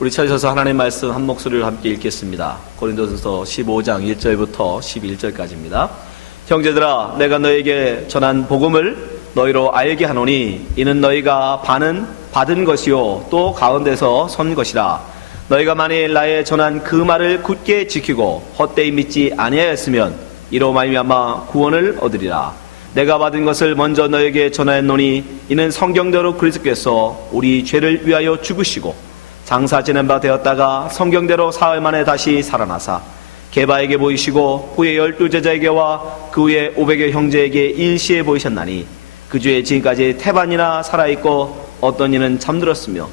우리 찾으셔서 하나님의 말씀 한 목소리를 함께 읽겠습니다. 고린도전서 15장 1절부터 11절까지입니다. 형제들아, 내가 너에게 전한 복음을 너희로 알게 하노니 이는 너희가 반은 받은 것이요 또 가운데서 선 것이라. 너희가 만일 나의 전한 그 말을 굳게 지키고 헛되이 믿지 아니하였으면 이로 말미암아 구원을 얻으리라. 내가 받은 것을 먼저 너에게 전하였노니 이는 성경대로 그리스도께서 우리 죄를 위하여 죽으시고 장사 지낸 바 되었다가 성경대로 사흘 만에 다시 살아나사 게바에게 보이시고 후에 12제자에게와 그 후에 500여 형제에게 일시에 보이셨나니 그 주에 지금까지 태반이나 살아있고 어떤 이는 잠들었으며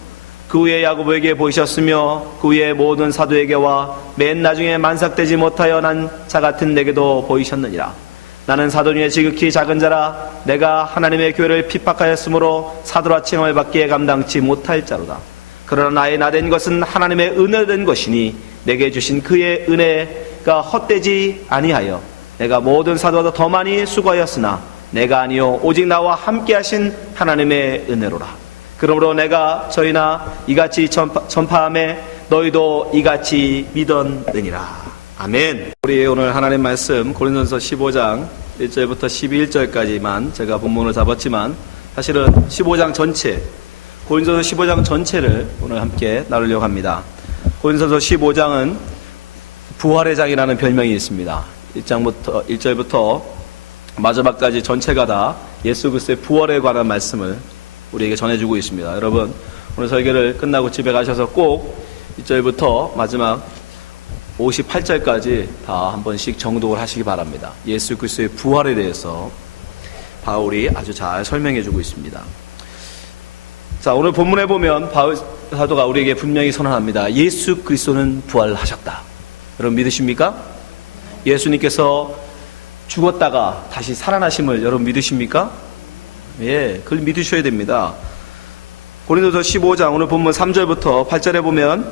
그 후에 야고보에게 보이셨으며 그 후에 모든 사도에게와 맨 나중에 만삭되지 못하여 난 자 같은 내게도 보이셨느니라. 나는 사도 중에 지극히 작은 자라. 내가 하나님의 교회를 핍박하였으므로 사도라 칭함을 받기에 감당치 못할 자로다. 그러나 나의 나된 것은 하나님의 은혜된 것이니 내게 주신 그의 은혜가 헛되지 아니하여 내가 모든 사도보다 더 많이 수고하였으나 내가 아니요 오직 나와 함께 하신 하나님의 은혜로라. 그러므로 내가 저희나 이같이 전파함에 너희도 이같이 믿었느니라. 아멘. 우리 오늘 하나님 말씀 고린도전서 15장 1절부터 11절까지만 제가 본문을 잡았지만 사실은 15장 전체, 고린도전서 15장 전체를 오늘 함께 나누려고 합니다. 고린도전서 15장은 부활의 장이라는 별명이 있습니다. 1절부터 마지막까지 전체가 다 예수 그리스도의 부활에 관한 말씀을 우리에게 전해주고 있습니다. 여러분, 오늘 설교를 끝나고 집에 가셔서 꼭 1절부터 마지막 58절까지 다 한 번씩 정독을 하시기 바랍니다. 예수 그리스도의 부활에 대해서 바울이 아주 잘 설명해주고 있습니다. 자, 오늘 본문에 보면 바울 사도가 우리에게 분명히 선언합니다. 예수 그리스도는 부활하셨다. 여러분 믿으십니까? 예수님께서 죽었다가 다시 살아나심을 여러분 믿으십니까? 예, 그걸 믿으셔야 됩니다. 고린도서 15장 오늘 본문 3절부터 8절에 보면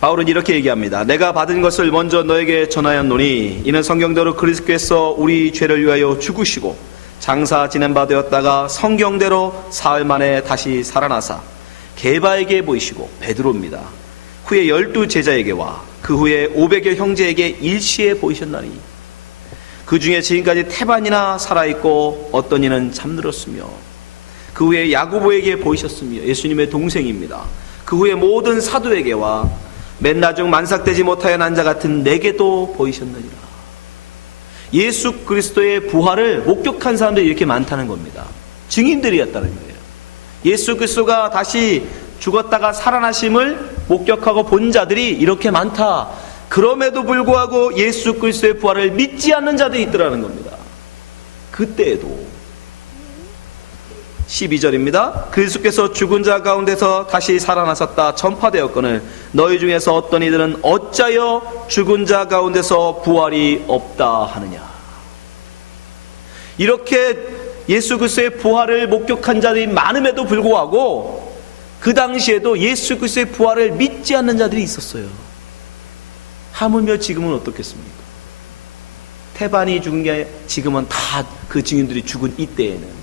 바울은 이렇게 얘기합니다. 내가 받은 것을 먼저 너에게 전하였노니 이는 성경대로 그리스도께서 우리 죄를 위하여 죽으시고 장사 지낸 바 되었다가 성경대로 사흘 만에 다시 살아나사 게바에게 보이시고 베드로입니다. 후에 12제자에게와 그 후에 500여 형제에게 일시에 보이셨나니 그 중에 지금까지 태반이나 살아있고 어떤 이는 잠들었으며 그 후에 야고보에게 보이셨으며 예수님의 동생입니다. 그 후에 모든 사도에게와 맨 나중 만삭되지 못하여 난 자 같은 내게도 보이셨느니라. 예수 그리스도의 부활을 목격한 사람들이 이렇게 많다는 겁니다. 증인들이었다는 거예요. 예수 그리스도가 다시 죽었다가 살아나심을 목격하고 본 자들이 이렇게 많다. 그럼에도 불구하고 예수 그리스도의 부활을 믿지 않는 자들이 있더라는 겁니다. 그때에도 12절입니다. 그리스도께서 죽은 자 가운데서 다시 살아나셨다 전파되었거늘 너희 중에서 어떤 이들은 어찌하여 죽은 자 가운데서 부활이 없다 하느냐. 이렇게 예수 그리스도의 부활을 목격한 자들이 많음에도 불구하고 그 당시에도 예수 그리스도의 부활을 믿지 않는 자들이 있었어요. 하물며 지금은 어떻겠습니까? 태반이 죽은 게 지금은 다 그 증인들이 죽은 이때에는.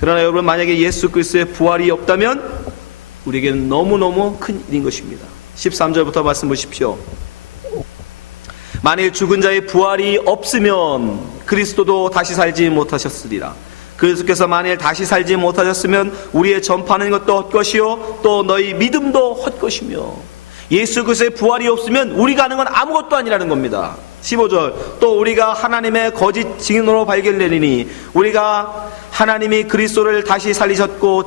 그러나 여러분, 만약에 예수 그리스도의 부활이 없다면 우리에게는 너무너무 큰 일인 것입니다. 13절부터 말씀 보십시오. 만일 죽은 자의 부활이 없으면 그리스도도 다시 살지 못하셨으리라. 그리스도께서 만일 다시 살지 못하셨으면 우리의 전파하는 것도 헛것이요 또 너희 믿음도 헛것이며. 예수 그리스도의 부활이 없으면 우리가 하는 건 아무것도 아니라는 겁니다. 15절 또 우리가 하나님의 거짓 증인으로 발견되리니 우리가 하나님이 그리스도를 다시 살리셨고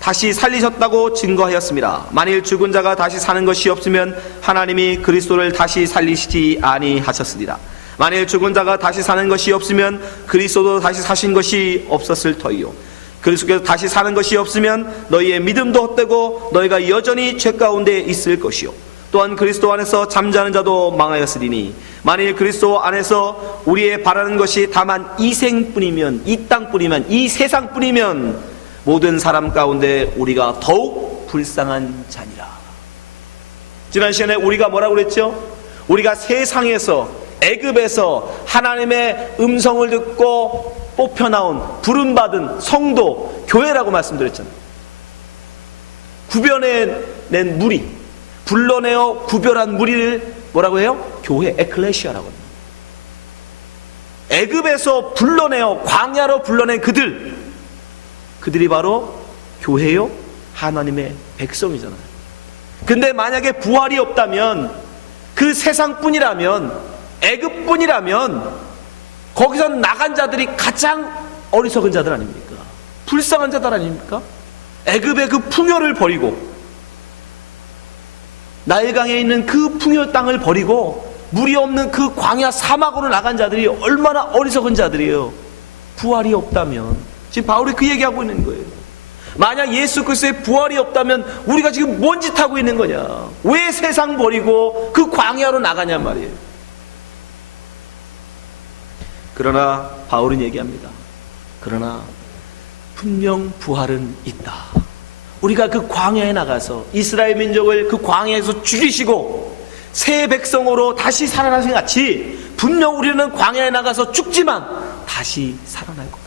다시 살리셨다고 증거하였습니다. 만일 죽은 자가 다시 사는 것이 없으면 하나님이 그리스도를 다시 살리시지 아니하셨으리라. 만일 죽은 자가 다시 사는 것이 없으면 그리스도도 다시 사신 것이 없었을 터이요 그리스도께서 다시 사는 것이 없으면 너희의 믿음도 헛되고 너희가 여전히 죄 가운데 있을 것이요 또한 그리스도 안에서 잠자는 자도 망하였으리니 만일 그리스도 안에서 우리의 바라는 것이 다만 이 생뿐이면 이 땅뿐이면 이 세상뿐이면 모든 사람 가운데 우리가 더욱 불쌍한 자니라. 지난 시간에 우리가 뭐라고 그랬죠? 우리가 세상에서 애굽에서 하나님의 음성을 듣고 뽑혀나온 부름받은 성도 교회라고 말씀드렸잖아요. 구별해낸 무리, 불러내어 구별한 무리를 뭐라고 해요? 교회, 에클레시아라고 합니다. 애굽에서 불러내어 광야로 불러낸 그들이 바로 교회요, 하나님의 백성이잖아요. 근데 만약에 부활이 없다면, 그 세상뿐이라면, 애굽뿐이라면 거기서 나간 자들이 가장 어리석은 자들 아닙니까? 불쌍한 자들 아닙니까? 애굽의 그 풍요를 버리고, 나일강에 있는 그 풍요 땅을 버리고 물이 없는 그 광야 사막으로 나간 자들이 얼마나 어리석은 자들이에요. 부활이 없다면. 지금 바울이 그 얘기하고 있는 거예요. 만약 예수 그리스도의 부활이 없다면 우리가 지금 뭔 짓 하고 있는 거냐? 왜 세상 버리고 그 광야로 나가냐 말이에요. 그러나 바울은 얘기합니다. 그러나 분명 부활은 있다. 우리가 그 광야에 나가서 이스라엘 민족을 그 광야에서 죽이시고 새 백성으로 다시 살아나신 같이 분명 우리는 광야에 나가서 죽지만 다시 살아날 거다.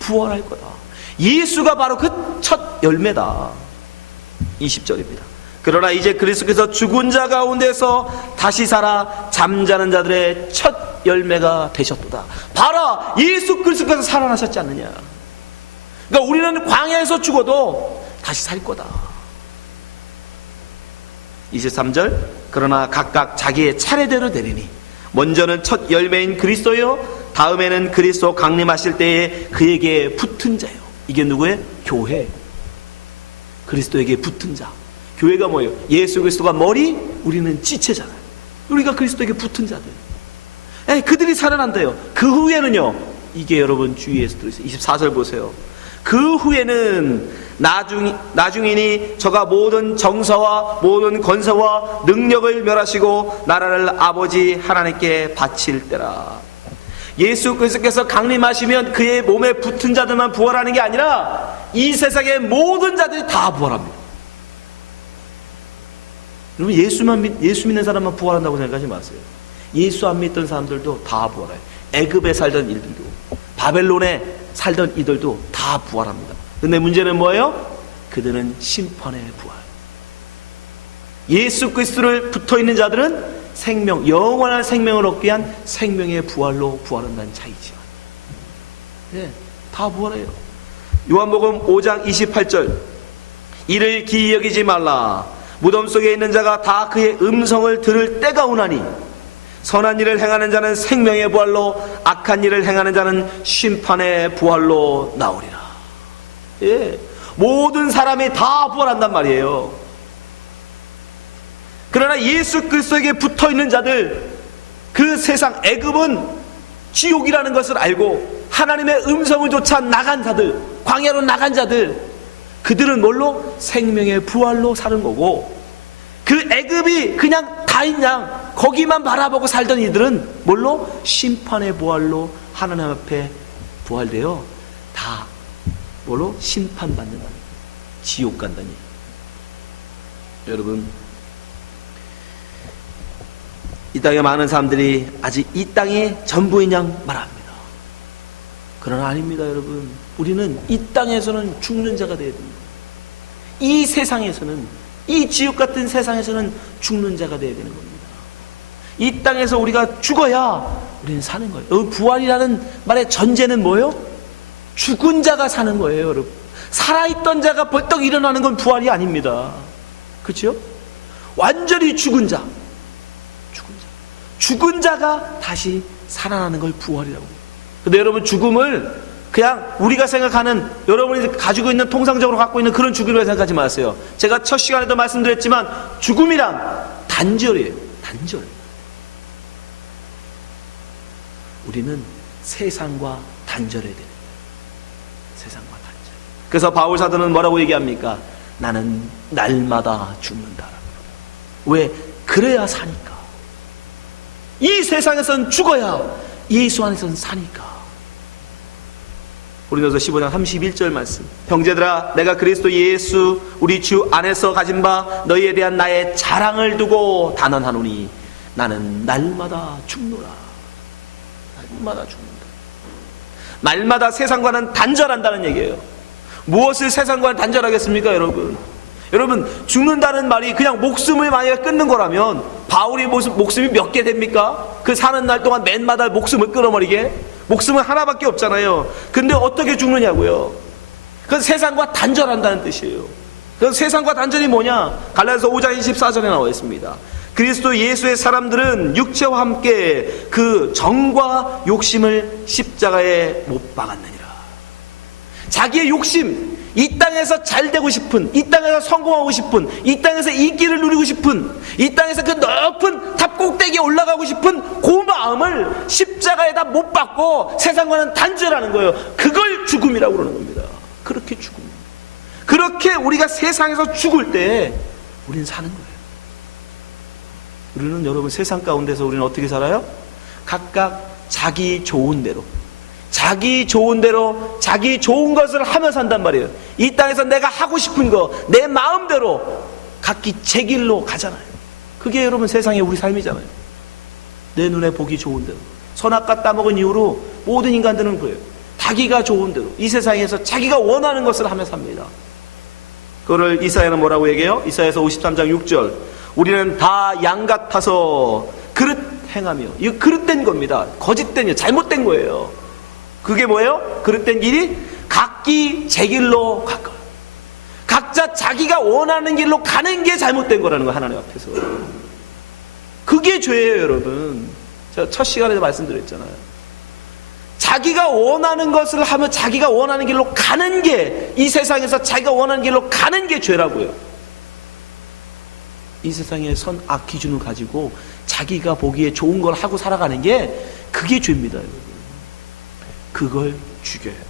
부활할 거다. 예수가 바로 그 첫 열매다. 20절입니다. 그러나 이제 그리스도께서 죽은 자 가운데서 다시 살아 잠자는 자들의 첫 열매가 되셨도다. 봐라, 예수 그리스도께서 살아나셨지 않느냐. 그러니까 우리는 광야에서 죽어도 다시 살 거다. 23절, 그러나 각각 자기의 차례대로 되리니 먼저는 첫 열매인 그리스도요, 다음에는 그리스도 강림하실 때에 그에게 붙은 자요. 이게 누구예요? 교회. 그리스도에게 붙은 자. 교회가 뭐예요? 예수 그리스도가 머리, 우리는 지체잖아요. 우리가 그리스도에게 붙은 자들. 그들이 살아난대요. 그 후에는요, 이게 여러분 주위에서 들으세요. 24절 보세요. 그 후에는 나중이니 저가 모든 정사와 모든 권세와 능력을 멸하시고 나라를 아버지 하나님께 바칠 때라. 예수 그리스도께서 강림하시면 그의 몸에 붙은 자들만 부활하는 게 아니라 이 세상의 모든 자들이 다 부활합니다. 여러분, 예수 믿는 사람만 부활한다고 생각하지 마세요. 예수 안 믿던 사람들도 다 부활해요. 애굽에 살던 이들도, 바벨론에 살던 이들도 다 부활합니다. 근데 문제는 뭐예요? 그들은 심판의 부활. 예수 그리스도를 붙어있는 자들은 생명, 영원한 생명을 얻기 위한 생명의 부활로 부활한다는 차이죠. 다 부활해요. 요한복음 5장 28절, 이를 기이 여기지 말라. 무덤 속에 있는 자가 다 그의 음성을 들을 때가 오나니 선한 일을 행하는 자는 생명의 부활로, 악한 일을 행하는 자는 심판의 부활로 나오리라. 모든 사람이 다 부활한단 말이에요. 그러나 예수 그리스도에게 붙어있는 자들, 그 세상 애굽은 지옥이라는 것을 알고 하나님의 음성을 쫓아 나간 자들, 광야로 나간 자들, 그들은 뭘로? 생명의 부활로 사는 거고, 그 애굽이 그냥 다인 양 거기만 바라보고 살던 이들은 뭘로? 심판의 부활로 하나님 앞에 부활되어 다 뭘로? 심판받는다. 지옥 간다니. 여러분, 이 땅에 많은 사람들이 아직 이 땅이 전부인 양 말합니다. 그러나 아닙니다. 여러분, 우리는 이 땅에서는 죽는 자가 되어야 됩니다. 이 세상에서는, 이 지옥 같은 세상에서는 죽는 자가 되어야 되는 겁니다. 이 땅에서 우리가 죽어야 우리는 사는 거예요. 여러분, 부활이라는 말의 전제는 뭐예요? 죽은 자가 사는 거예요. 여러분, 살아있던 자가 벌떡 일어나는 건 부활이 아닙니다. 그렇죠? 완전히 죽은 자, 죽은 자가 다시 살아나는 걸 부활이라고 해요. 근데 여러분, 죽음을 그냥 우리가 생각하는, 여러분이 가지고 있는, 통상적으로 갖고 있는 그런 죽음이라고 생각하지 마세요. 제가 첫 시간에도 말씀드렸지만 죽음이란 단절이에요. 단절. 우리는 세상과 단절해야 돼요. 세상과 단절. 그래서 바울 사도는 뭐라고 얘기합니까? 나는 날마다 죽는다. 왜? 그래야 사니까. 이 세상에선 죽어야 예수 안에서는 사니까. 고린도서 15장 31절 말씀, 형제들아, 내가 그리스도 예수 우리 주 안에서 가진 바 너희에 대한 나의 자랑을 두고 단언하노니 나는 날마다 죽노라. 날마다 죽는다. 날마다 세상과는 단절한다는 얘기예요. 무엇을 세상과는 단절하겠습니까, 여러분? 여러분, 죽는다는 말이 그냥 목숨을 만약에 끊는 거라면 바울이 목숨이 몇 개 됩니까? 그 사는 날 동안 맨마다 목숨을 끊어버리게? 목숨은 하나밖에 없잖아요. 근데 어떻게 죽느냐고요? 그건 세상과 단절한다는 뜻이에요. 그 세상과 단절이 뭐냐? 갈라디아서 5장 24절에 나와 있습니다. 그리스도 예수의 사람들은 육체와 함께 그 정과 욕심을 십자가에 못 박았느니라. 자기의 욕심, 이 땅에서 잘 되고 싶은, 이 땅에서 성공하고 싶은, 이 땅에서 인기를 누리고 싶은, 이 땅에서 그 높은 탑 꼭대기에 올라가고 싶은 그 마음을 십자가에다 못 박고 세상과는 단절하는 거예요. 그걸 죽음이라고 그러는 겁니다. 그렇게 죽음. 그렇게 우리가 세상에서 죽을 때 우리는 사는 거예요. 우리는 여러분 세상 가운데서 우리는 어떻게 살아요? 각각 자기 좋은 대로, 자기 좋은 대로 자기 좋은 것을 하며 산단 말이에요. 이 땅에서 내가 하고 싶은 거 내 마음대로 각기 제 길로 가잖아요. 그게 여러분 세상의 우리 삶이잖아요. 내 눈에 보기 좋은 대로. 선악과 따먹은 이후로 모든 인간들은 그래요. 자기가 좋은 대로 이 세상에서 자기가 원하는 것을 하며 삽니다. 그거를 이사야는 뭐라고 얘기해요? 이사야서 53장 6절. 우리는 다 양 같아서 그릇 행하며, 이거 그릇된 겁니다. 거짓된, 잘못된 거예요. 그게 뭐예요? 그릇된 길이 각기 제 길로 갈 거예요. 각자 자기가 원하는 길로 가는 게 잘못된 거라는 거예요. 하나님 앞에서. 그게 죄예요, 여러분. 제가 첫 시간에도 말씀드렸잖아요. 자기가 원하는 것을 하며 자기가 원하는 길로 가는 게, 이 세상에서 자기가 원하는 길로 가는 게 죄라고요. 이 세상의 선악 기준을 가지고 자기가 보기에 좋은 걸 하고 살아가는 게 그게 죄입니다, 여러분. 그걸 죽여야 돼요.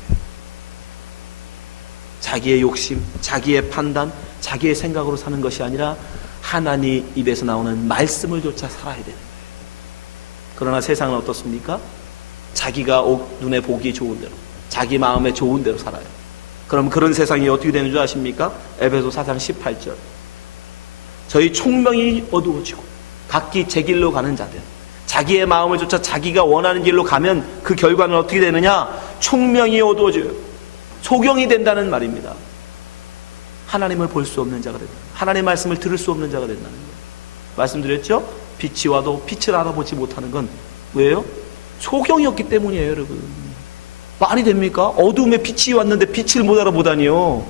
자기의 욕심, 자기의 판단, 자기의 생각으로 사는 것이 아니라 하나님 입에서 나오는 말씀을 조차 살아야 되는 거예요. 그러나 세상은 어떻습니까? 자기가 눈에 보기 좋은 대로, 자기 마음에 좋은 대로 살아요. 그럼 그런 세상이 어떻게 되는 줄 아십니까? 에베소 4장 18절. 저희 총명이 어두워지고 각기 제 길로 가는 자들, 자기의 마음을 조차 자기가 원하는 길로 가면 그 결과는 어떻게 되느냐? 총명이 어두워져요. 소경이 된다는 말입니다. 하나님을 볼 수 없는 자가 된다. 하나님의 말씀을 들을 수 없는 자가 된다는 거예요. 말씀드렸죠? 빛이 와도 빛을 알아보지 못하는 건 왜요? 소경이었기 때문이에요, 여러분. 말이 됩니까? 어둠에 빛이 왔는데 빛을 못 알아보다니요.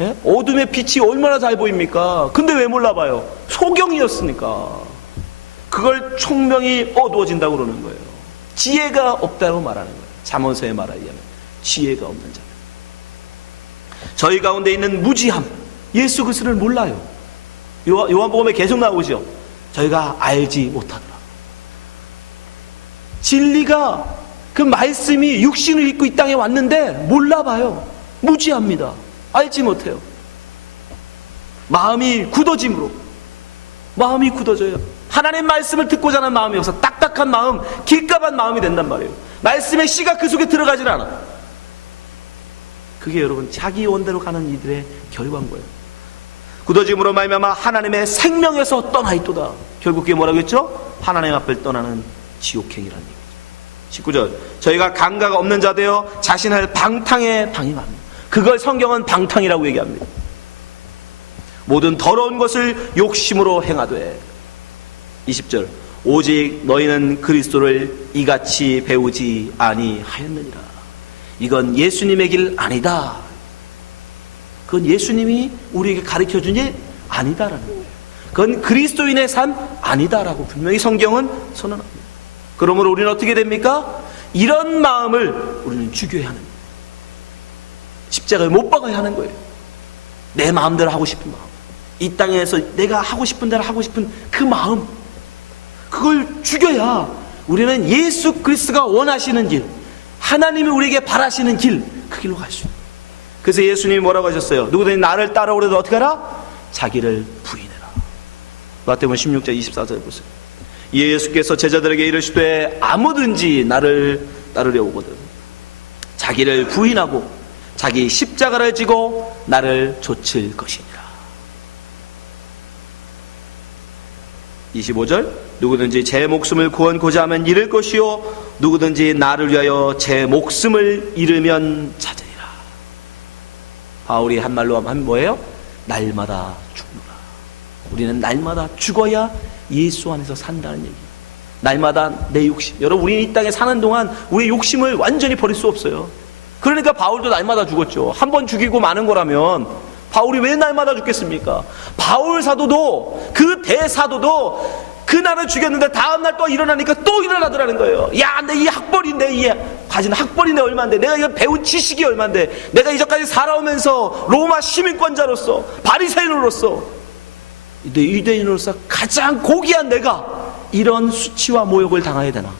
예? 어둠의 빛이 얼마나 잘 보입니까? 근데 왜 몰라봐요? 소경이었으니까. 그걸 총명이 어두워진다고 그러는 거예요. 지혜가 없다고 말하는 거예요. 잠언서의 말에 의하면 지혜가 없는 자. 저희 가운데 있는 무지함, 예수 그리스도를 몰라요. 요한복음에 계속 나오죠. 저희가 알지 못하더라. 진리가, 그 말씀이 육신을 입고 이 땅에 왔는데 몰라봐요. 무지합니다. 알지 못해요. 마음이 굳어짐으로, 마음이 굳어져요. 하나님 말씀을 듣고자 하는 마음이 없어 딱딱한 마음, 길갑한 마음이 된단 말이에요. 말씀의 씨가 그 속에 들어가질 않아. 그게 여러분 자기 원대로 가는 이들의 결과인 거예요. 굳어짐으로 말미암아 하나님의 생명에서 떠나있도다. 결국 그게 뭐라고 했죠? 하나님 앞을 떠나는 지옥행이라는 얘기죠. 19절. 저희가 감각 없는 자 되어 자신을 방탕에 방임합니다. 그걸 성경은 방탕이라고 얘기합니다. 모든 더러운 것을 욕심으로 행하되. 20절. 오직 너희는 그리스도를 이같이 배우지 아니하였느니라. 이건 예수님의 길 아니다. 그건 예수님이 우리에게 가르쳐준 일 아니다라는 거예요. 그건 그리스도인의 삶 아니다라고 분명히 성경은 선언합니다. 그러므로 우리는 어떻게 됩니까? 이런 마음을 우리는 죽여야 하는 거예요. 십자가에 못 박아야 하는 거예요. 내 마음대로 하고 싶은 마음, 이 땅에서 내가 하고 싶은 대로 하고 싶은 그 마음, 그걸 죽여야 우리는 예수 그리스도가 원하시는 길, 하나님이 우리에게 바라시는 길, 그 길로 갈 수 있는 거예요. 그래서 예수님이 뭐라고 하셨어요? 누구든지 나를 따라오려도 어떻게 하라? 자기를 부인해라. 마태복음 16장 24절 보세요. 이에 예수께서 제자들에게 이르시되 아무든지 나를 따르려 오거든 자기를 부인하고 자기 십자가를 지고 나를 좇을 것이니라. 25절. 누구든지 제 목숨을 구원고자 하면 잃을 것이요 누구든지 나를 위하여 제 목숨을 잃으면 찾으리라. 바울이 한 말로 하면 뭐예요? 날마다 죽노라. 우리는 날마다 죽어야 예수 안에서 산다는 얘기. 날마다 내 욕심. 여러분, 우리는 이 땅에 사는 동안 우리의 욕심을 완전히 버릴 수 없어요. 그러니까 바울도 날마다 죽었죠. 한 번 죽이고 마는 거라면 바울이 왜 날마다 죽겠습니까? 바울 사도도, 그 대사도도 그날은 죽였는데 다음날 또 일어나니까 또 일어나더라는 거예요. 야, 내 이 학벌인데, 이 가진 학벌인데 얼마인데, 내가 이거 배운 지식이 얼마인데, 내가 이전까지 살아오면서 로마 시민권자로서, 바리새인으로서, 유대인으로서 가장 고귀한 내가 이런 수치와 모욕을 당해야 되나?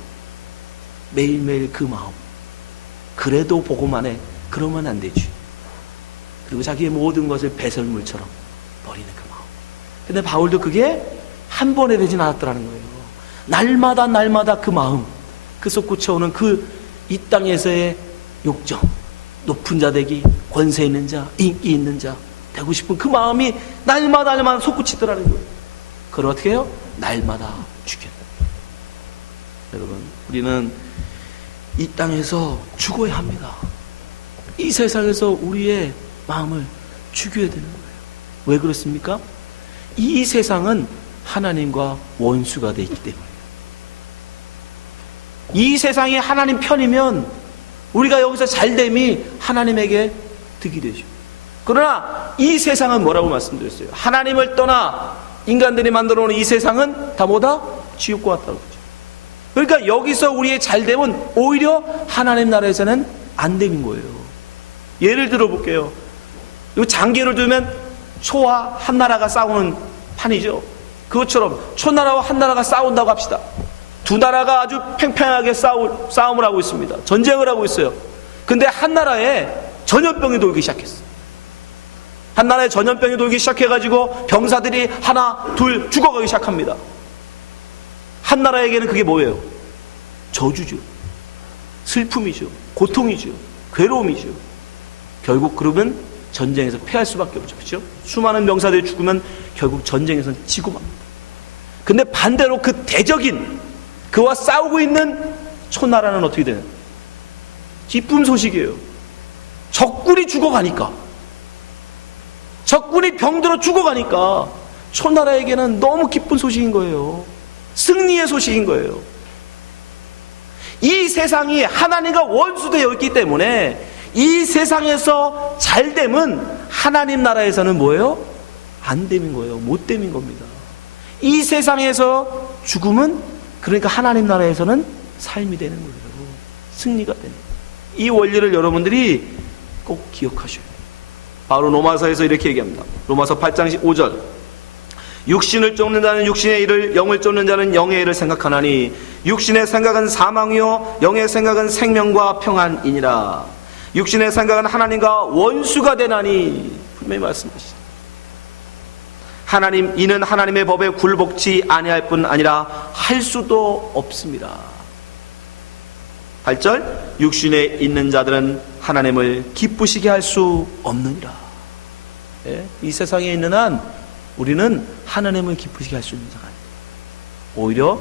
매일매일 그 마음. 그래도 복음 안에 그러면 안 되지. 그리고 자기의 모든 것을 배설물처럼 버리는 그 마음. 근데 바울도 그게 한 번에 되진 않았더라는 거예요. 날마다 날마다 그 마음, 그 솟구쳐오는 그 이 땅에서의 욕정, 높은 자 되기, 권세 있는 자, 인기 있는 자 되고 싶은 그 마음이 날마다 날마다 솟구치더라는 거예요. 그걸 어떻게 해요? 날마다 죽여요. 여러분, 우리는 이 땅에서 죽어야 합니다. 이 세상에서 우리의 마음을 죽여야 되는 거예요. 왜 그렇습니까? 이 세상은 하나님과 원수가 되어 있기 때문에. 이 세상이 하나님 편이면 우리가 여기서 잘됨이 하나님에게 득이 되죠. 그러나 이 세상은 뭐라고 말씀드렸어요? 하나님을 떠나 인간들이 만들어 놓은 이 세상은 다 뭐다? 지옥과 같다고 그러죠. 그러니까 여기서 우리의 잘됨은 오히려 하나님 나라에서는 안 되는 거예요. 예를 들어 볼게요. 이 장기를 두면 초와 한나라가 싸우는 판이죠. 그것처럼 초나라와 한나라가 싸운다고 합시다. 두 나라가 아주 팽팽하게 싸움을 하고 있습니다. 전쟁을 하고 있어요. 근데 한나라에 전염병이 돌기 시작했어. 한나라에 전염병이 돌기 시작해가지고 병사들이 하나 둘 죽어가기 시작합니다. 한나라에게는 그게 뭐예요? 저주죠. 슬픔이죠. 고통이죠. 괴로움이죠. 결국 그러면 전쟁에서 패할 수밖에 없죠. 그렇죠? 수많은 병사들이 죽으면 결국 전쟁에서는 지고 맙니다. 근데 반대로 그 대적인 그와 싸우고 있는 초나라는 어떻게 되나요? 기쁜 소식이에요. 적군이 죽어가니까, 적군이 병들어 죽어가니까 초나라에게는 너무 기쁜 소식인 거예요. 승리의 소식인 거예요. 이 세상이 하나님과 원수되어 있기 때문에 이 세상에서 잘됨은 하나님 나라에서는 뭐예요? 안 됨인 거예요. 못 됨인 겁니다. 이 세상에서 죽음은, 그러니까 하나님 나라에서는 삶이 되는 거예요. 승리가 되는 거예요. 이 원리를 여러분들이 꼭 기억하셔야 돼요. 바로 로마서에서 이렇게 얘기합니다. 로마서 8장 5절. 육신을 쫓는 자는 육신의 일을, 영을 쫓는 자는 영의 일을 생각하나니 육신의 생각은 사망이요 영의 생각은 생명과 평안이니라. 육신의 생각은 하나님과 원수가 되나니, 분명히 말씀하시죠. 이는 하나님의 법에 굴복치 아니할 뿐 아니라 할 수도 없습니다. 8절, 육신에 있는 자들은 하나님을 기쁘시게 할 수 없느니라. 예? 이 세상에 있는 한 우리는 하나님을 기쁘시게 할 수 있는 자가 아닙니다. 오히려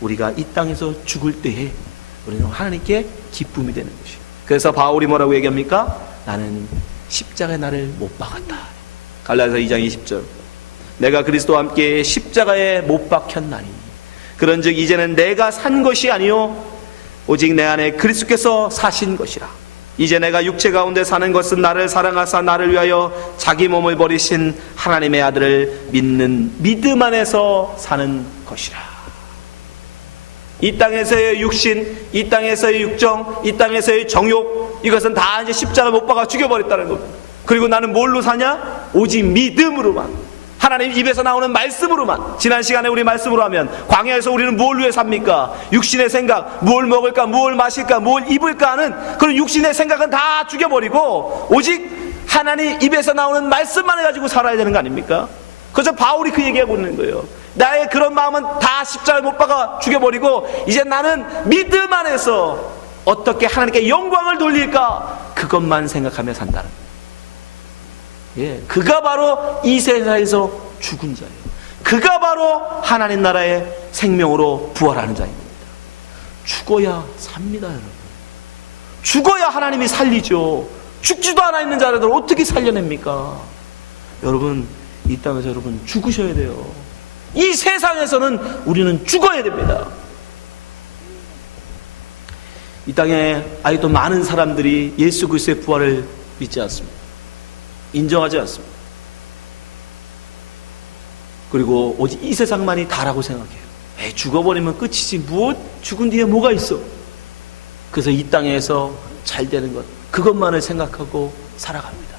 우리가 이 땅에서 죽을 때에 우리는 하나님께 기쁨이 되는 것이에요. 그래서 바울이 뭐라고 얘기합니까? 나는 십자가에 나를 못 박았다. 갈라디아서 2장 20절. 내가 그리스도와 함께 십자가에 못 박혔나니 그런즉 이제는 내가 산 것이 아니요 오직 내 안에 그리스도께서 사신 것이라. 이제 내가 육체 가운데 사는 것은 나를 사랑하사 나를 위하여 자기 몸을 버리신 하나님의 아들을 믿는 믿음 안에서 사는 것이라. 이 땅에서의 육신, 이 땅에서의 육정, 이 땅에서의 정욕, 이것은 다 이제 십자가 못 박아 죽여버렸다는 겁니다. 그리고 나는 뭘로 사냐? 오직 믿음으로만, 하나님 입에서 나오는 말씀으로만. 지난 시간에 우리 말씀으로 하면 광야에서 우리는 뭘 위해 삽니까? 육신의 생각, 뭘 먹을까, 뭘 마실까, 뭘 입을까 하는 그런 육신의 생각은 다 죽여버리고 오직 하나님 입에서 나오는 말씀만을 가지고 살아야 되는 거 아닙니까? 그래서 바울이 그 얘기하고 있는 거예요. 나의 그런 마음은 다 십자가에 못 박아 죽여버리고 이제 나는 믿음 안에서 어떻게 하나님께 영광을 돌릴까, 그것만 생각하며 산다는 거예요. 예, 그가 바로 이 세상에서 죽은 자예요. 그가 바로 하나님 나라의 생명으로 부활하는 자입니다. 죽어야 삽니다, 여러분. 죽어야 하나님이 살리죠. 죽지도 않아 있는 자들을 어떻게 살려냅니까? 여러분, 이 땅에서 여러분 죽으셔야 돼요. 이 세상에서는 우리는 죽어야 됩니다. 이 땅에 아직도 많은 사람들이 예수 그리스도의 부활을 믿지 않습니다. 인정하지 않습니다. 그리고 오직 이 세상만이 다라고 생각해요. 죽어버리면 끝이지, 죽은 뒤에 뭐가 있어. 그래서 이 땅에서 잘 되는 것, 그것만을 생각하고 살아갑니다.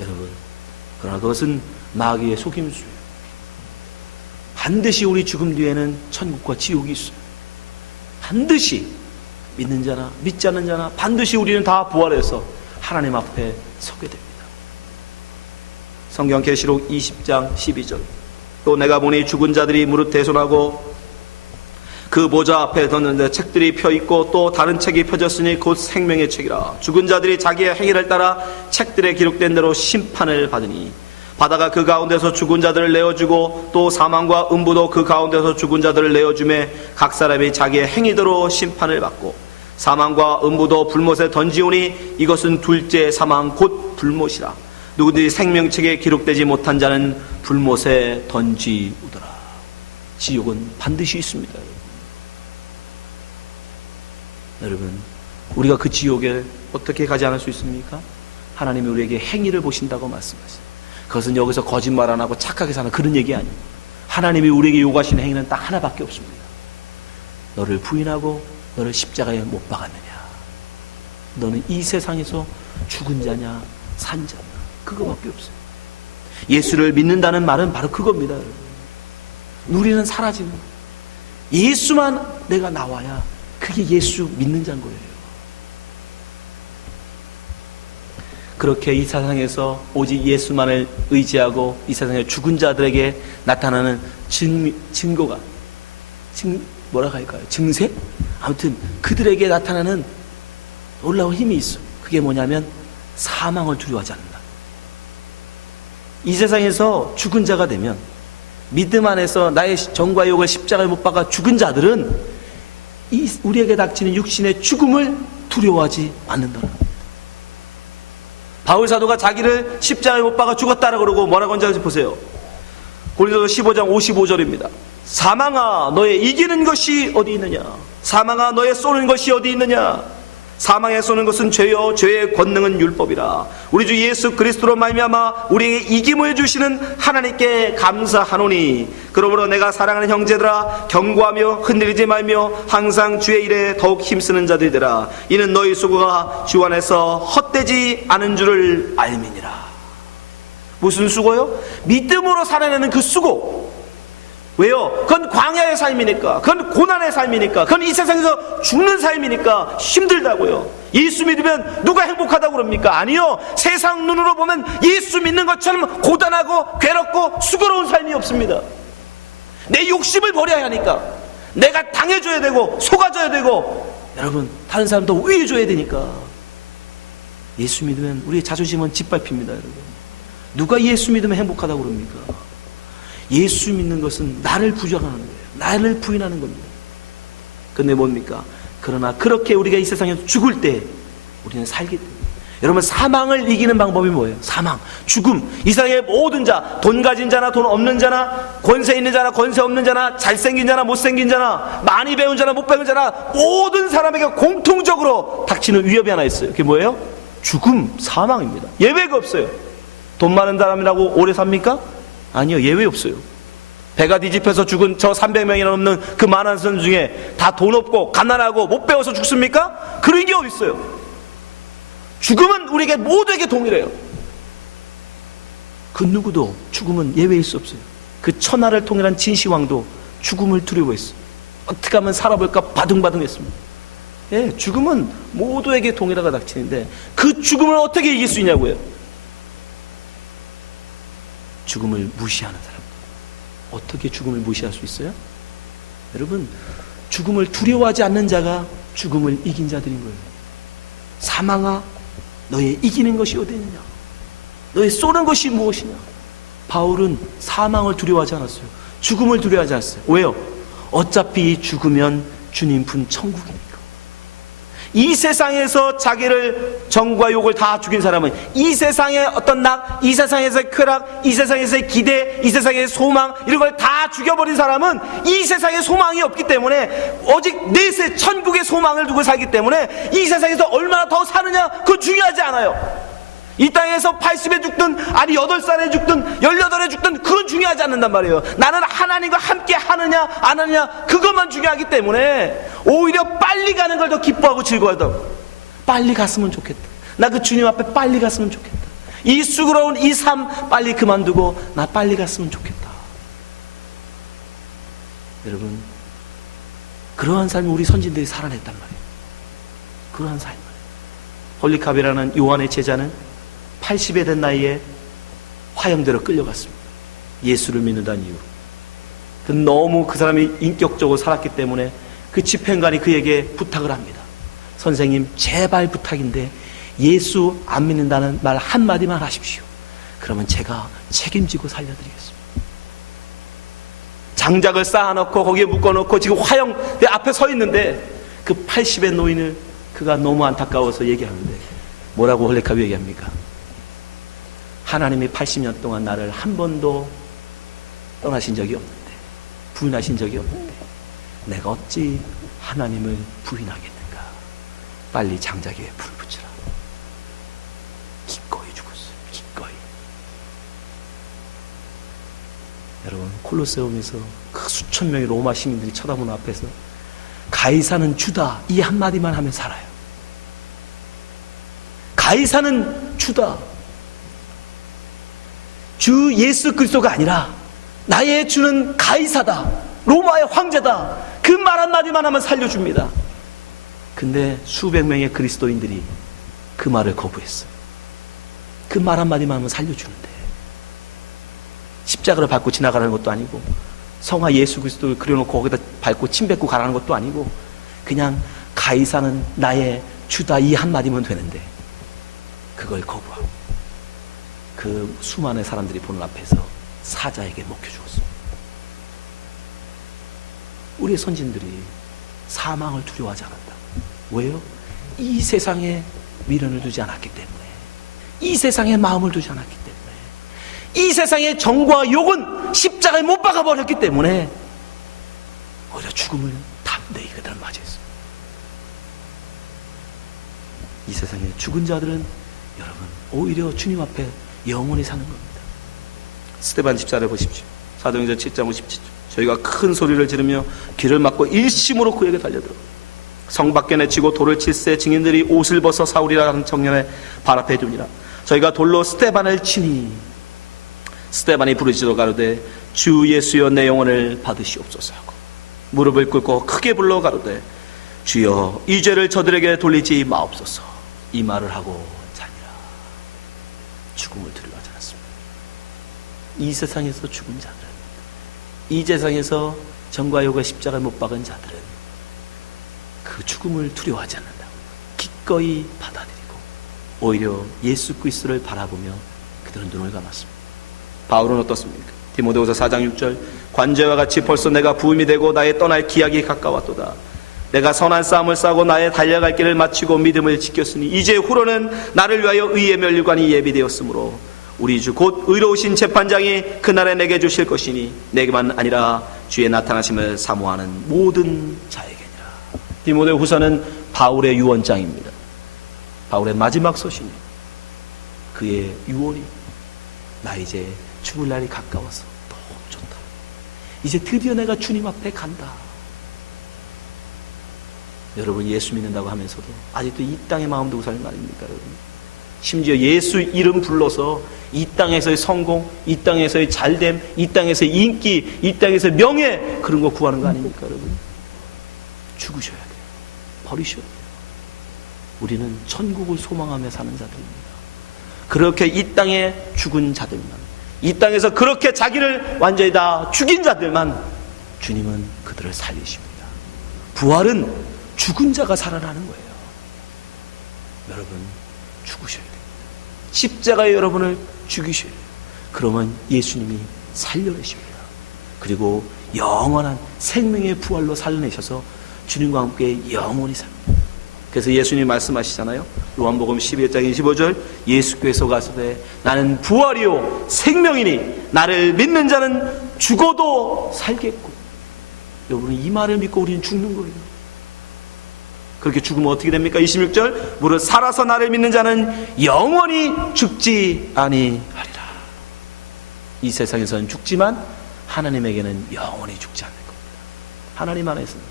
여러분, 그러나 그것은 마귀의 속임수예요. 반드시 우리 죽음 뒤에는 천국과 지옥이 있어요. 반드시 믿는 자나 믿지 않는 자나 반드시 우리는 다 부활해서 하나님 앞에 서게 됩니다. 성경 계시록 20장 12절. 또 내가 보니 죽은 자들이 무릇 대손하고 그 보좌 앞에 뒀는데 책들이 펴있고 또 다른 책이 펴졌으니 곧 생명의 책이라. 죽은 자들이 자기의 행위를 따라 책들에 기록된 대로 심판을 받으니 바다가 그 가운데서 죽은 자들을 내어주고 또 사망과 음부도 그 가운데서 죽은 자들을 내어주매 각 사람이 자기의 행위대로 심판을 받고 사망과 음부도 불못에 던지오니 이것은 둘째 사망 곧 불못이라. 누구든지 생명책에 기록되지 못한 자는 불못에 던지우더라. 지옥은 반드시 있습니다. 여러분, 우리가 그 지옥에 어떻게 가지 않을 수 있습니까? 하나님이 우리에게 행위를 보신다고 말씀하셨어요. 그것은 여기서 거짓말 안 하고 착하게 사는 그런 얘기 아니에요. 하나님이 우리에게 요구하시는 행위는 딱 하나밖에 없습니다. 너를 부인하고 너를 십자가에 못 박았느냐. 너는 이 세상에서 죽은 자냐 산 자냐, 그거밖에 없어요. 예수를 믿는다는 말은 바로 그겁니다. 여러분. 우리는 사라지는 거예요. 예수만 내가 나와야 그게 예수 믿는 자인 거예요. 그렇게 이 세상에서 오직 예수만을 의지하고 이 세상의 죽은 자들에게 나타나는 증거가 뭐라고 할까요? 증세? 아무튼 그들에게 나타나는 놀라운 힘이 있어. 그게 뭐냐면 사망을 두려워하지 않는다. 이 세상에서 죽은 자가 되면 믿음 안에서 나의 정과 욕을 십자가에 못 박아 죽은 자들은 우리에게 닥치는 육신의 죽음을 두려워하지 않는다. 바울 사도가 자기를 십자가에 못 박아 죽었다라고 그러고 뭐라고 하는지 보세요. 고린도서 15장 55절입니다. 사망아 너의 이기는 것이 어디 있느냐. 사망아 너의 쏘는 것이 어디 있느냐. 사망에 쏘는 것은 죄요 죄의 권능은 율법이라. 우리 주 예수 그리스도로 말미암아 우리에게 이김을 주시는 하나님께 감사하노니 그러므로 내가 사랑하는 형제들아 경고하며 흔들리지 말며 항상 주의 일에 더욱 힘쓰는 자들이라. 이는 너희 수고가 주 안에서 헛되지 않은 줄을 알미니라. 무슨 수고요? 믿음으로 살아내는 그 수고. 왜요? 그건 광야의 삶이니까, 그건 고난의 삶이니까, 그건 이 세상에서 죽는 삶이니까 힘들다고요. 예수 믿으면 누가 행복하다고 그럽니까? 아니요. 세상 눈으로 보면 예수 믿는 것처럼 고단하고 괴롭고 수고로운 삶이 없습니다. 내 욕심을 버려야 하니까, 내가 당해줘야 되고 속아줘야 되고, 여러분 다른 사람도 위해줘야 되니까. 예수 믿으면 우리의 자존심은 짓밟힙니다. 여러분, 누가 예수 믿으면 행복하다고 그럽니까? 예수 믿는 것은 나를 부정하는 거예요. 나를 부인하는 겁니다. 근데 뭡니까? 그러나 그렇게 우리가 이 세상에서 죽을 때 우리는 살게 됩니다. 여러분, 사망을 이기는 방법이 뭐예요? 사망, 죽음. 이 세상의 모든 자, 돈 가진 자나 돈 없는 자나, 권세 있는 자나 권세 없는 자나, 잘생긴 자나 못생긴 자나, 많이 배운 자나 못 배운 자나, 모든 사람에게 공통적으로 닥치는 위협이 하나 있어요. 그게 뭐예요? 죽음, 사망입니다. 예외가 없어요. 돈 많은 사람이라고 오래 삽니까? 아니요, 예외 없어요. 배가 뒤집혀서 죽은 저 300명이나 넘는 그 많은 사람 중에 다 돈 없고 가난하고 못 배워서 죽습니까? 그런 게 어디 있어요? 죽음은 우리에게 모두에게 동일해요. 그 누구도 죽음은 예외일 수 없어요. 그 천하를 통일한 진시황도 죽음을 두려워했어요. 어떻게 하면 살아볼까 바둥바둥했습니다. 예, 죽음은 모두에게 동일하게 닥치는데 그 죽음을 어떻게 이길 수 있냐고요? 죽음을 무시하는 사람. 어떻게 죽음을 무시할 수 있어요? 여러분, 죽음을 두려워하지 않는 자가 죽음을 이긴 자들인 거예요. 사망아 너의 이기는 것이 어디 있느냐. 너의 쏘는 것이 무엇이냐. 바울은 사망을 두려워하지 않았어요. 죽음을 두려워하지 않았어요. 왜요? 어차피 죽으면 주님 분 천국이니까. 이 세상에서 자기를 정과 욕을 다 죽인 사람은, 이 세상의 어떤 이 세상에서의 쾌락, 이 세상에서의 기대, 이 세상의 소망, 이런 걸 다 죽여버린 사람은 이 세상에 소망이 없기 때문에, 오직 내세 천국의 소망을 두고 살기 때문에 이 세상에서 얼마나 더 사느냐, 그건 중요하지 않아요. 이 땅에서 80에 죽든 아니 8살에 죽든 18에 죽든 그건 중요하지 않는단 말이에요. 나는 하나님과 함께 하느냐 안 하느냐, 그것만 중요하기 때문에 오히려 빨리 가는 걸 더 기뻐하고 즐거워하더라고. 빨리 갔으면 좋겠다. 나 그 주님 앞에 빨리 갔으면 좋겠다. 이 수고로운 이 삶 빨리 그만두고 나 빨리 갔으면 좋겠다. 여러분, 그러한 삶을 우리 선진들이 살아냈단 말이에요. 그러한 삶을. 홀리캅이라는 요한의 제자는 80에 된 나이에 화형대로 끌려갔습니다. 예수를 믿는다는 이유로. 너무 그 사람이 인격적으로 살았기 때문에 그 집행관이 그에게 부탁을 합니다. 선생님, 제발 부탁인데 예수 안 믿는다는 말 한마디만 하십시오. 그러면 제가 책임지고 살려드리겠습니다. 장작을 쌓아놓고 거기에 묶어놓고 지금 화형대 앞에 서 있는데 그 80의 노인을 그가 너무 안타까워서 얘기하는데 뭐라고 홀리캅이 얘기합니까? 하나님이 80년 동안 나를 한 번도 떠나신 적이 없는데, 부인하신 적이 없는데 내가 어찌 하나님을 부인하겠는가? 빨리 장작에 불 붙이라. 기꺼이 죽었어요. 기꺼이. 여러분, 콜로세움에서 그 수천 명의 로마 시민들이 쳐다보는 앞에서 가이사는 주다, 이 한마디만 하면 살아요. 가이사는 주다. 주 예수 그리스도가 아니라 나의 주는 가이사다, 로마의 황제다, 그 말 한마디만 하면 살려줍니다. 근데 수백 명의 그리스도인들이 그 말을 거부했어요. 그 말 한마디만 하면 살려주는데, 십자가를 밟고 지나가라는 것도 아니고, 성화 예수 그리스도를 그려놓고 거기다 밟고 침 뱉고 가라는 것도 아니고, 그냥 가이사는 나의 주다, 이 한마디면 되는데 그걸 거부하고 그 수많은 사람들이 보는 앞에서 사자에게 먹혀 죽었습니다. 우리의 선진들이 사망을 두려워하지 않았다. 왜요? 이 세상에 미련을 두지 않았기 때문에, 이 세상에 마음을 두지 않았기 때문에, 이 세상의 정과 욕은 십자가에 못 박아버렸기 때문에 오히려 죽음을 담대히 그들은 맞이했어요. 이 세상에 죽은 자들은 여러분 오히려 주님 앞에 영원히 사는 겁니다. 스데반 집사를 보십시오. 사도행전 7장 57절. 저희가 큰 소리를 지르며 귀를 막고 일심으로 그에게 달려들어 성 밖에 내치고 돌을 칠세 증인들이 옷을 벗어 사울이라 하는 청년의 발 앞에 두니라. 저희가 돌로 스데반을 치니 스데반이 부르짖어 가로되 주 예수여 내 영혼을 받으시옵소서 하고 무릎을 꿇고 크게 불러 가로되 주여 이 죄를 저들에게 돌리지 마옵소서. 이 말을 하고 죽음을 두려워하지 않았습니다. 이 세상에서 죽은 자들은, 이 세상에서 정과 욕의 십자가에 못 박은 자들은 그 죽음을 두려워하지 않는다. 기꺼이 받아들이고 오히려 예수 그리스도를 바라보며 그들은 눈을 감았습니다. 바울은 어떻습니까? 디모데후서 4장 6절. 관제와 같이 벌써 내가 부임이 되고 나의 떠날 기약이 가까웠도다. 내가 선한 싸움을 싸고 나의 달려갈 길을 마치고 믿음을 지켰으니 이제 후로는 나를 위하여 의의 면류관이 예비되었으므로 우리 주 곧 의로우신 재판장이 그날에 내게 주실 것이니 내게만 아니라 주의 나타나심을 사모하는 모든 자에게니라. 디모데후서는 바울의 유언장입니다. 바울의 마지막 서신이 그의 유언이 나 이제 죽을 날이 가까워서 너무 좋다. 이제 드디어 내가 주님 앞에 간다. 여러분, 예수 믿는다고 하면서도 아직도 이 땅의 마음 두고 사는 거 아닙니까, 여러분? 심지어 예수 이름 불러서 이 땅에서의 성공, 이 땅에서의 잘됨, 이 땅에서의 인기, 이 땅에서의 명예, 그런 거 구하는 거 아닙니까, 여러분? 죽으셔야 돼요. 버리셔야 돼요. 우리는 천국을 소망하며 사는 자들입니다. 그렇게 이 땅에 죽은 자들만, 이 땅에서 그렇게 자기를 완전히 다 죽인 자들만 주님은 그들을 살리십니다. 부활은 죽은 자가 살아나는 거예요. 여러분, 죽으셔야 됩니다. 십자가에 여러분을 죽이셔야 돼요. 그러면 예수님이 살려내십니다. 그리고 영원한 생명의 부활로 살려내셔서 주님과 함께 영원히 삽니다. 그래서 예수님이 말씀하시잖아요. 요한복음 11장 25절 예수께서 가시되 나는 부활이요 생명이니 나를 믿는 자는 죽어도 살겠고. 여러분 이 말을 믿고 우리는 죽는 거예요. 그렇게 죽으면 어떻게 됩니까? 26절 무릇 살아서 나를 믿는 자는 영원히 죽지 아니하리라. 이 세상에서는 죽지만 하나님에게는 영원히 죽지 않는 겁니다. 하나님 안에서는.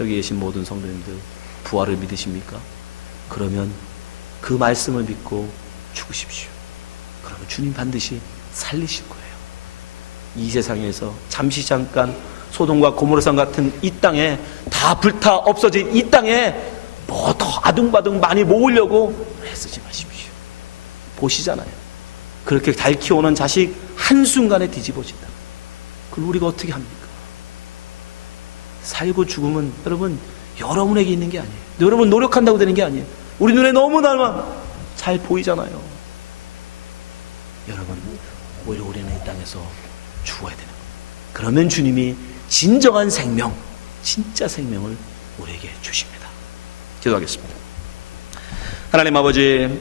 여기 계신 모든 성도님들 부활을 믿으십니까? 그러면 그 말씀을 믿고 죽으십시오. 그러면 주님 반드시 살리실 거예요. 이 세상에서 잠시 잠깐 소돔과 고모라산 같은 이 땅에 다 불타 없어진 이 땅에 뭐 더 아둥바둥 많이 모으려고 애쓰지 마십시오. 보시잖아요. 그렇게 달 키우는 자식 한순간에 뒤집어진다. 그럼 우리가 어떻게 합니까? 살고 죽음은 여러분 여러분에게 있는 게 아니에요. 여러분 노력한다고 되는 게 아니에요. 우리 눈에 너무나 잘 보이잖아요. 여러분 오히려 우리는 이 땅에서 죽어야 되는 거예요. 그러면 주님이 진정한 생명, 진짜 생명을 우리에게 주십니다. 기도하겠습니다. 하나님 아버지,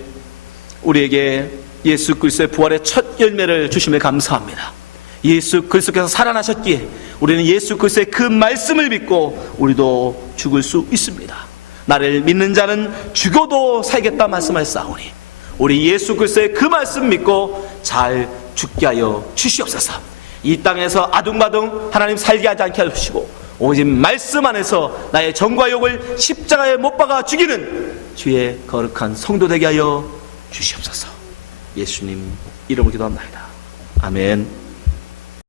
우리에게 예수 그리스도의 부활의 첫 열매를 주심에 감사합니다. 예수 그리스도께서 살아나셨기에 우리는 예수 그리스도의 그 말씀을 믿고 우리도 죽을 수 있습니다. 나를 믿는 자는 죽어도 살겠다 말씀하셨사오니 우리 예수 그리스도의 그 말씀 믿고 잘 죽게 하여 주시옵소서. 이 땅에서 아둥바둥 하나님 살게 하지 않게 하시고 오직 말씀 안에서 나의 정과 욕을 십자가에 못 박아 죽이는 주의 거룩한 성도 되게 하여 주시옵소서. 예수님 이름으로 기도합니다. 아멘.